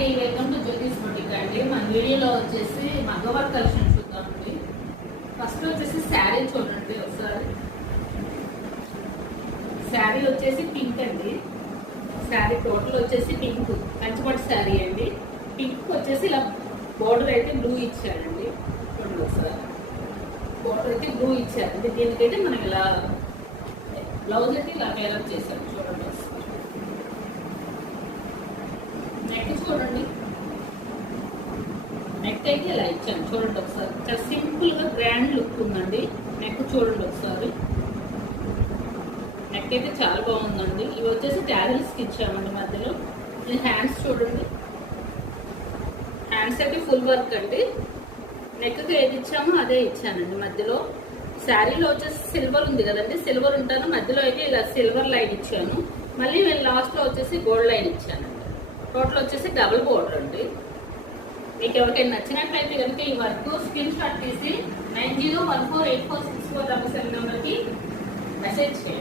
అండి, welcome to Jyothish boutique అండి. మన వీడియోలో వచ్చేసి మగవారి కలెక్షన్ చూద్దామండి. ఫస్ట్ వచ్చేసి శారీ చూడండి ఒకసారి. శారీ వచ్చేసి పింక్ అండి. శారీ టోటల్ వచ్చేసి పింక్, కంచిపట్టు శారీ అండి. పింక్ వచ్చేసి ఇలా బోర్డర్ అయితే బ్లూ ఇచ్చారండి. చూడండి ఒకసారి, బోర్డర్ అయితే బ్లూ ఇచ్చారండి. దీనికైతే మనం ఇలా బ్లౌజ్ అయితే ఇలా టైలర్ చేశారు. చూడండి ఒకసారి, నెక్ చూడండి, నెక్ అయితే ఇలా ఇచ్చాను. చూడండి ఒకసారి, చాలా సింపుల్ గా గ్రాండ్ లుక్ ఉందండి. నెక్ చూడండి ఒకసారి, నెక్ అయితే చాలా బాగుందండి. ఇవి వచ్చేసి టాజిల్స్ కి ఇచ్చామండి మధ్యలో. ఇది హ్యాండ్స్ చూడండి, హ్యాండ్స్ అయితే ఫుల్ వర్క్ అండి. నెక్ కి ఏది ఇచ్చామో అదే ఇచ్చానండి మధ్యలో. శారీలో వచ్చేసి సిల్వర్ ఉంది కదండి, సిల్వర్ ఉంటాను. మధ్యలో అయితే ఇలా సిల్వర్ లైన్ ఇచ్చాను. మళ్ళీ నేను లాస్ట్ లో వచ్చేసి గోల్డ్ లైన్ ఇచ్చానండి. టోటల్ వచ్చేసి డబుల్ బోర్డర్ అండి. మీకు ఎవరికైనా నచ్చినట్లయితే కనుక ఈ వర్క్ స్క్రీన్ షాట్ తీసి 9014846477 నెంబర్కి మెసేజ్ చేయండి.